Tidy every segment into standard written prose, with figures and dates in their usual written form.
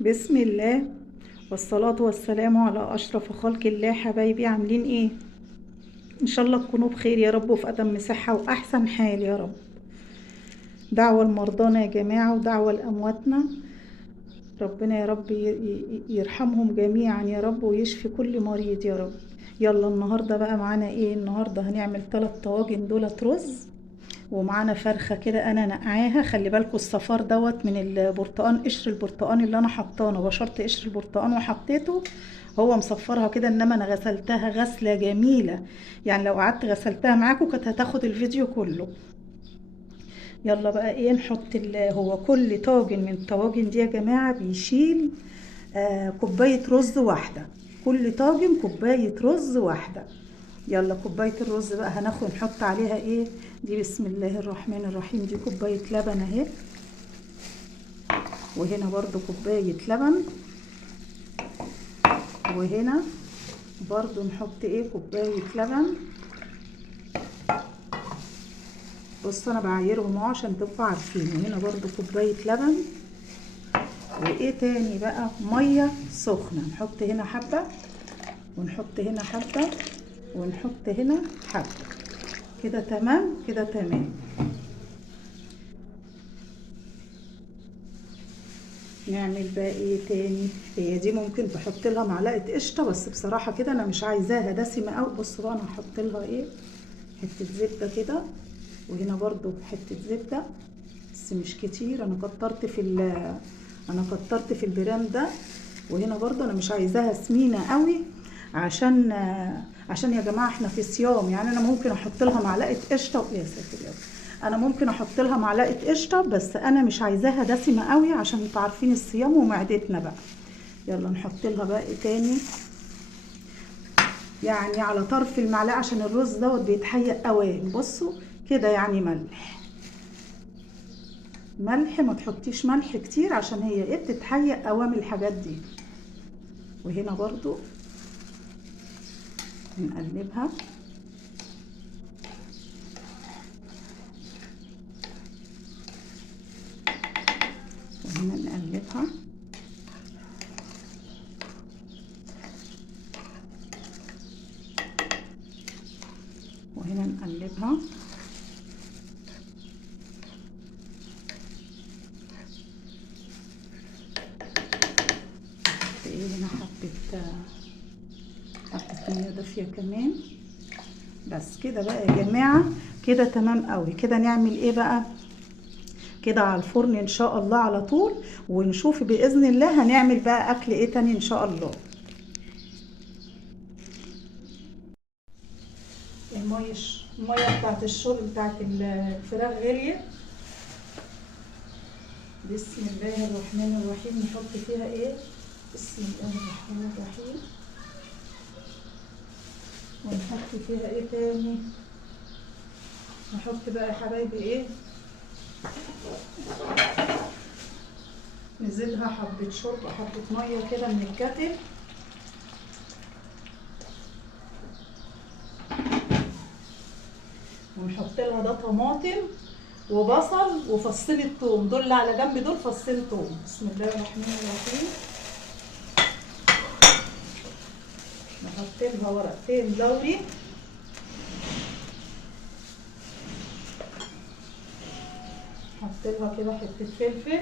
بسم الله والصلاة والسلام على أشرف خلق الله. حبايبي عاملين ايه؟ إن شاء الله تكونوا بخير يا رب وفي أتم صحة وأحسن حال يا رب. دعوة لمرضانا يا جماعة ودعوة لأمواتنا، ربنا يا رب يرحمهم جميعا يا رب ويشفي كل مريض يا رب. يلا النهاردة بقى معانا ايه؟ النهاردة هنعمل 3 طواجن دولت رز، ومعانا فرخة كده انا نقعاها. خلي بالكوا الصفار دوت من البرتقان، قشر البرتقان اللي انا حطاه، انا بشرت قشر البرتقان وحطيته، هو مصفرها كده، انما انا غسلتها غسلة جميلة، يعني لو قعدت غسلتها معاكم كانت هتاخد الفيديو كله. يلا بقى ايه نحط هو كل طاجن من الطواجن دي يا جماعة بيشيل كوباية رز واحدة، كل طاجن كوباية رز واحدة. يلا كوباية الرز بقى هناخد نحط عليها ايه دي، بسم الله الرحمن الرحيم، دي كوباية لبن اهي، وهنا برضو كوباية لبن، وهنا برضو نحط ايه كوباية لبن. بص انا بعايرهم اهو عشان تبقوا عارفين، وهنا برضو كوباية لبن، وايه تاني بقى، مية سخنة، نحط هنا حبة ونحط هنا حبة ونحط هنا حبة، كده تمام كده تمام. نعمل بقى ايه تاني، هي دي ممكن تحط لها معلقه قشطه، بس بصراحه كده انا مش عايزاها دسمه قوي. بصوا بقى انا هحط لها ايه، حته زبده كده، وهنا برضو حته زبده بس مش كتير، انا كترت في البرام ده، وهنا برضو انا مش عايزاها سمينه قوي، عشان يا جماعه احنا في صيام، يعني انا ممكن احط لها معلقه قشطه، يا ساتر يا رب، انا ممكن احط لها معلقه قشطه، بس انا مش عايزاها دسمه قوي عشان انتوا عارفين الصيام ومعدتنا بقى. يلا نحط لها بقى ايه تاني، يعني على طرف المعلقه عشان الرز دوت بيتحيق اوام. بصوا كده يعني ملح ما تحطيش ملح كتير عشان هي ايه بتتحيق اوام الحاجات دي. وهنا برضو نقلبها، وهنا نقلبها، وهنا نقلبها، ايه هنا حبة مية دافية كمان. بس كده بقى يا جماعة، كده تمام قوي. كده نعمل ايه بقى، كده على الفرن ان شاء الله على طول، ونشوف بإذن الله هنعمل بقى اكل ايه تاني ان شاء الله. المية بتاعت الشرب بتاعت الفراخ غليت، بسم الله الرحمن الرحيم، نحط فيها ايه، بسم الله الرحمن الرحيم، ونحط فيها ايه تاني، نحط بقى يا حبايبي ايه، نزيدها حبة شرب، حبة مية كده من الكتل، ونحط لها ده طماطم وبصل وفصين الثوم، دول اللي على جنب دول فصين ثوم، بسم الله الرحمن الرحيم. نحط لها ورقتين لوري، نحط لها كده حته فلفل،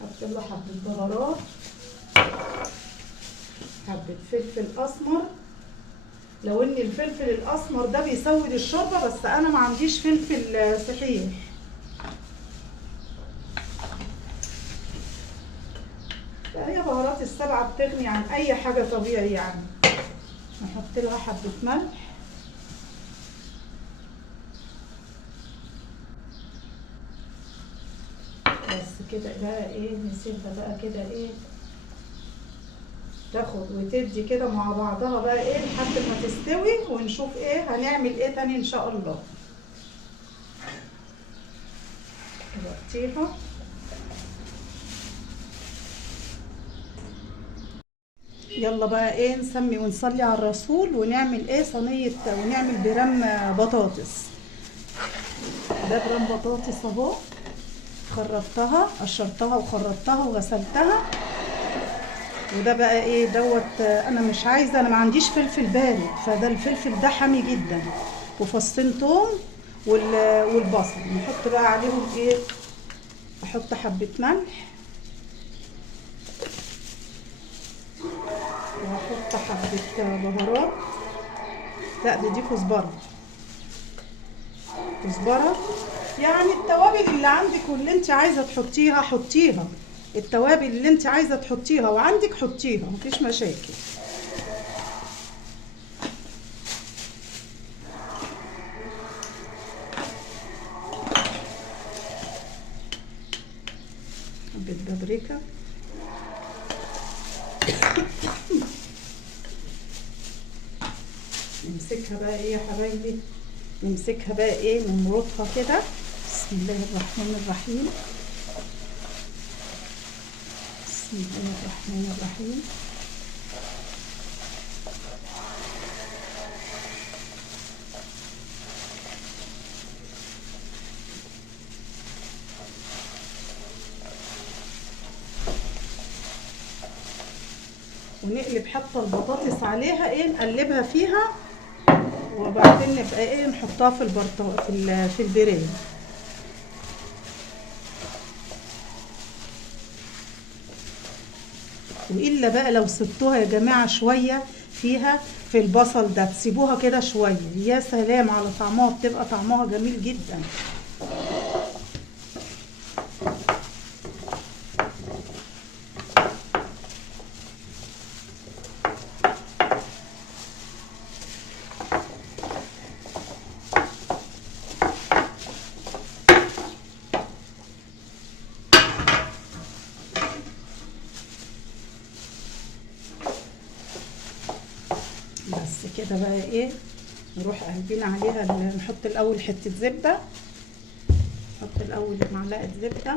نحط لها حبه بهارات، حبه فلفل اسمر، لو ان الفلفل الاسمر ده بيسود الشوربه، بس انا ما عنديش فلفل صحيح. فهي بهارات السبعه بتغني عن اي حاجه طبيعي يعني. نحط لها حبه ملح، بس كده بقى ايه، نسيبها بقى كده ايه تاخد وتدي كده مع بعضها بقى ايه لحد ما تستوي، ونشوف ايه هنعمل ايه تاني ان شاء الله. نغطيها، يلا بقى ايه نسمي ونصلي على الرسول، ونعمل ايه صينية، ونعمل برام بطاطس. ده برام بطاطس اهو، خرطتها، قشرتها وخرطتها وغسلتها. وده بقى ايه دوت، انا مش عايزه، انا ما عنديش فلفل بارد، فده الفلفل ده حامي جدا، وفصين توم والبصل. نحط بقى عليهم ايه، احط حبه ملح، واحط حبه بهارات. لا دي كزبره، كزبره. يعني التوابل اللي عندك واللي انت عايزه تحطيها حطيها، التوابل اللي انت عايزه تحطيها وعندك حطيها، مفيش مشاكل. حبه بابريكا. نمسكها بقى ايه يا حبايبي، نمسكها بقى ايه، نمرطها كده. بسم الله الرحمن الرحيم، بسم الله الرحمن الرحيم. ونقلب حتى البطاطس عليها ايه، نقلبها فيها، وبعدين نبقى ايه نحطها في في البريل. والا بقى لو سبتوها يا جماعه شويه فيها في البصل ده، تسيبوها كده شويه، يا سلام على طعمها، بتبقى طعمها جميل جدا. بس كده بقى ايه، نروح قلبين عليها، نحط الاول حته زبده، نحط الاول معلقه زبده،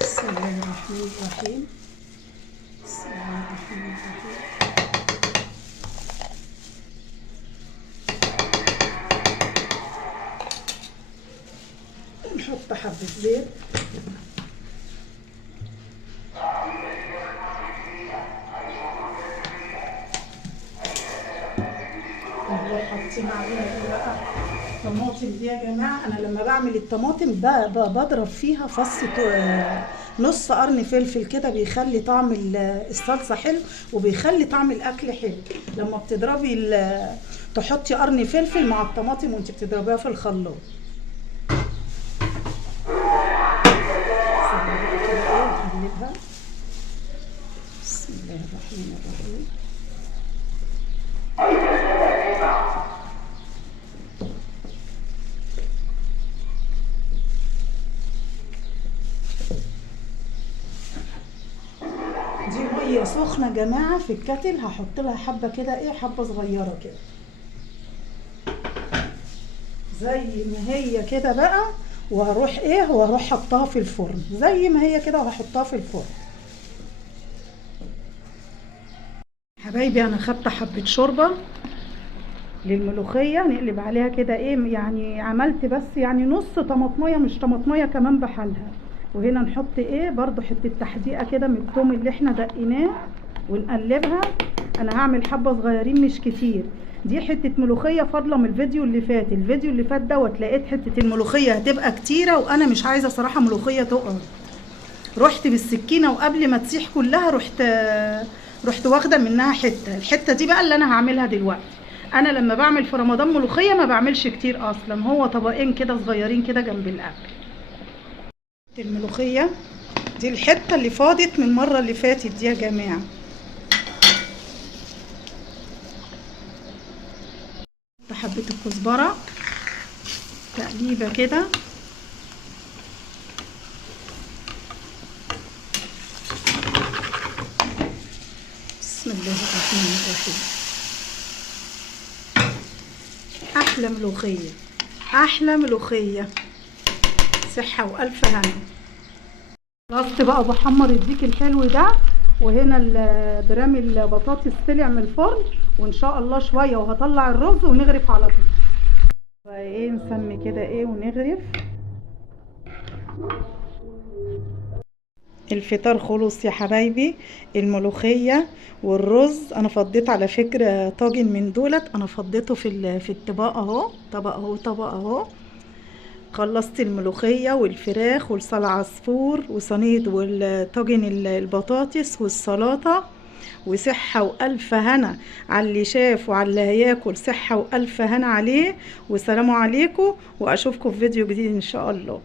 بسم الله الرحمن الرحيم، بسم الله الرحمن الرحيم. نحط حبه زيت، حاطين عليها ايه بقى، الطماطم دي يا جماعه. انا لما بعمل الطماطم بضرب فيها نص قرن فلفل كده، بيخلي طعم الصلصه حلو، وبيخلي طعم الاكل حلو. لما بتضربي تحطي قرن فلفل مع الطماطم وانت بتضربيها في الخلاط. نقلبها، بسم الله الرحمن الرحيم. ميه سخنه يا جماعه في الكاتل، هحط لها حبه كده ايه، حبه صغيره كده زي ما هي كده بقى، وهروح ايه، وهروح حطها في الفرن زي ما هي كده، وهحطها في الفرن. حبايبي انا خدت حبه شوربه للملوخيه، نقلب عليها كده ايه، يعني عملت بس يعني نص طماطميه، مش طماطميه كمان بحالها. وهنا نحط ايه برضو حته تحديقه كده من الثوم اللي احنا دقيناه، ونقلبها. انا هعمل حبه صغيرين مش كتير. دي حته ملوخيه فاضله من الفيديو اللي فات، الفيديو اللي فات دوت لقيت حته الملوخيه هتبقى كتيره، وانا مش عايزه صراحه ملوخيه تقع. رحت بالسكينه وقبل ما تسيح كلها رحت واخده منها حته. الحته دي بقى اللي انا هعملها دلوقتي. انا لما بعمل في رمضان ملوخيه ما بعملش كتير اصلا، هو طبقين كده صغيرين كده جنب الاكل. الملوخيه دي الحته اللي فاضت من المره اللي فاتت دي يا جماعه. حبه الكزبره تقليبه كده، بسم الله الرحمن الرحيم. احلى ملوخيه، احلى ملوخيه، صحه والف هنا. خلصت بقى بحمر الديك الحلو ده، وهنا برامي البطاطس طلع من الفرن، وان شاء الله شويه وهطلع الرز ونغرف على طول. ايه نسمي كده ايه ونغرف. الفطار خلص يا حبايبي. الملوخية والرز انا فضيت على فكرة طاجن من دولت، انا فضيته في الطبق اهو، طبق اهو طبق اهو. خلصت الملوخية والفراخ والصلع عصفور وصينية والطاجن البطاطس والسلطة. وصحة وألف هنا على اللي شاف وعلى اللي هياكل، صحة وألف هنا عليه. والسلام عليكم، وأشوفكم في فيديو جديد إن شاء الله.